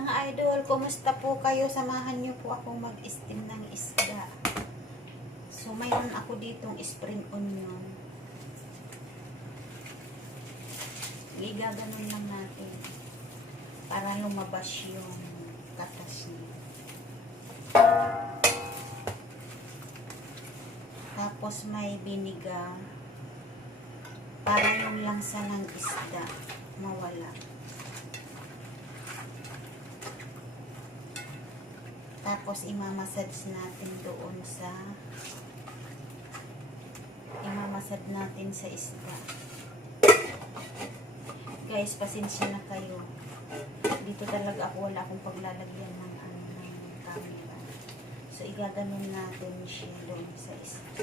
Mga idol, kumusta po kayo? Samahan niyo po akong mag-steam ng isda. So, mayroon ako ditong spring onion. Igaganon lang natin para lumabas yung katas niya. Tapos may biniga para yung langsa ng isda mawala. Tapos imamassage natin doon sa isda. Guys, pasensya na kayo. Dito talaga ako, wala akong paglalagyan ng camera. So, igaganon natin siya doon sa isda.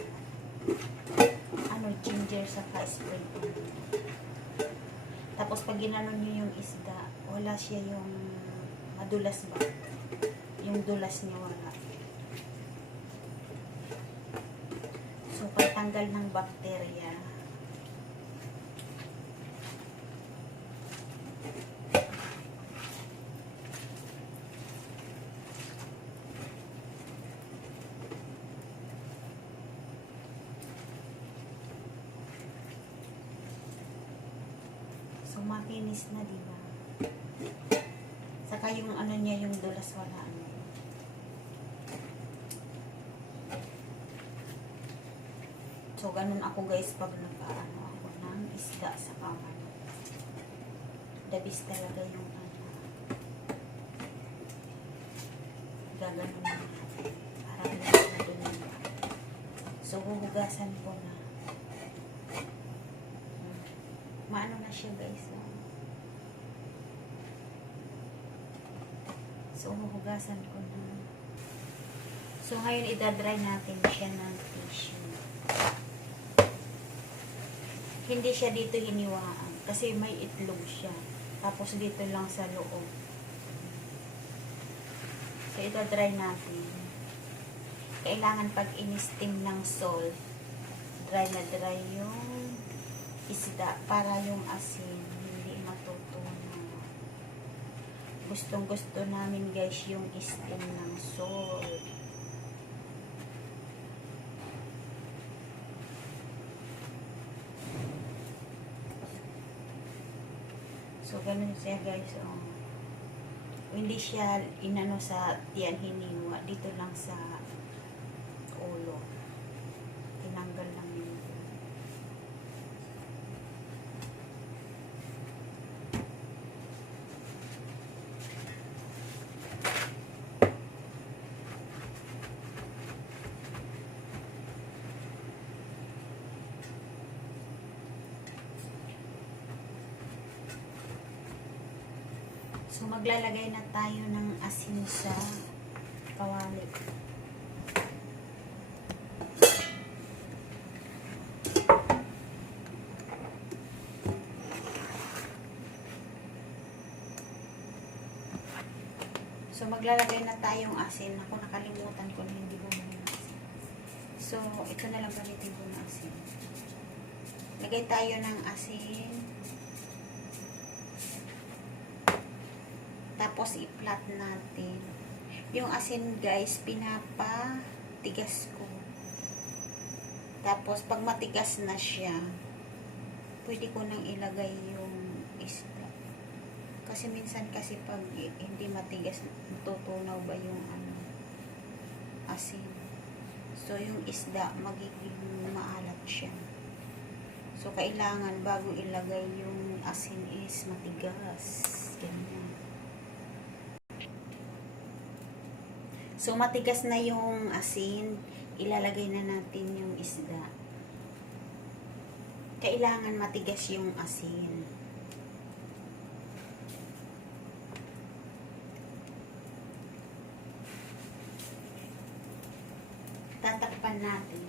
Ginger sa spring onion. Tapos, pag ginanon nyo yung isda, wala siya yung madulas ba? Yung dulas niya wala. So, pagtanggal ng bakterya. So, makinis na, diba? Saka yung niya, yung dulas wala. So, ganun ako guys pag nag-aano ako ng isda sa kama. Dabis talaga yung gaganon natin. Para na dun. So, huhugasan ko na. Maano na siya guys. So, huhugasan ko na. So, ngayon idadry natin siya ng tissue. Hindi siya dito hiniwaan kasi may itlog siya. Tapos dito lang sa loob. So, ito dry natin. Kailangan pag in-steam ng salt, dry na dry yung isda para yung asin hindi matutunaw. Gustong gusto namin guys yung steam ng salt. So, ganun siya guys. Hindi siya inano sa tiyan hiniwa. Dito lang sa ulo. Tinanggal lang yun. So, maglalagay na tayo ng asin sa kawali. So, maglalagay na tayong asin. Ako, nakalimutan ko na hindi bumili ng asin. So, ito na lang gamitin ko na asin. Lagay tayo ng asin. Tapos, i-flat natin. Yung asin, guys, pinapatigas ko. Tapos, pag matigas na siya, pwede ko nang ilagay yung isda. Kasi minsan kasi pag hindi matigas, tutunaw ba yung asin. So, yung isda, magiging maalat siya. So, kailangan bago ilagay yung asin is matigas. Ganyan. So, matigas na yung asin, ilalagay na natin yung isda. Kailangan matigas yung asin. Tatakpan natin.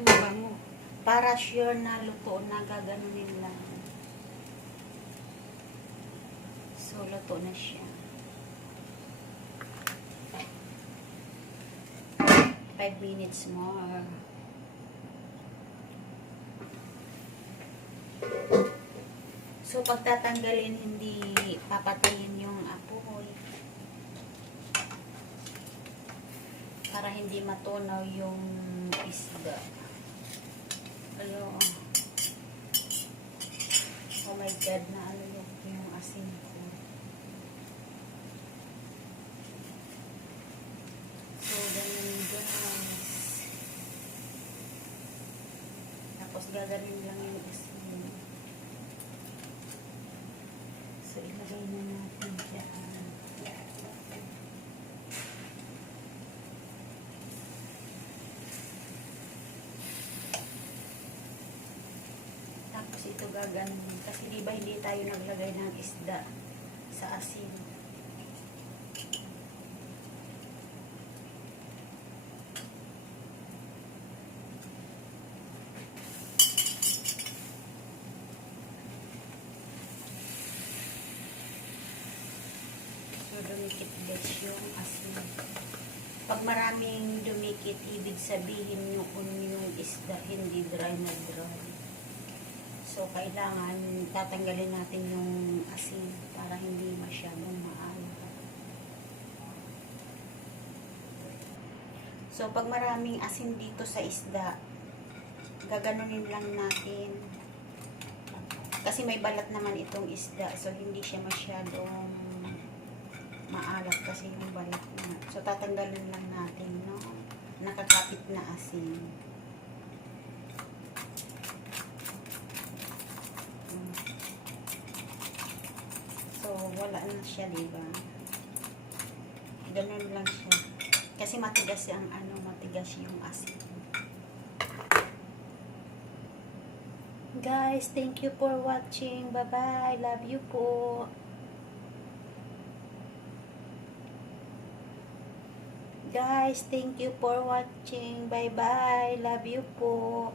Bango. Para sure na luto na, gaganunin lang. So, luto na siya. 5 minutes more. So, pagtatanggalin, hindi papatayin yung apoy. Para hindi matunaw yung isda. Ano, oh my God, na ano yung asin ko. So, ganun guys. Tapos, gaganin lang yung asin. So, ilagay na natin dyan. Tapos, ito gaganin. Kasi di ba hindi tayo naglagay ng isda sa asin. So, dumikit guys yung asin. Pag maraming dumikit, ibig sabihin yung isda hindi dry na dry. So, kailangan tatanggalin natin yung asin para hindi masyadong maalat. So, pag maraming asin dito sa isda, gaganunin lang natin. Kasi may balat naman itong isda. So, hindi siya masyadong maalat kasi yung balat na. So, tatanggalin lang natin, no? Nakakapit na asin. So, wala na siya, diba? Ganun lang siya. Kasi matigas yung matigas yung asin. Guys, thank you for watching. Bye-bye. Love you po. Guys, thank you for watching. Bye-bye. Love you po.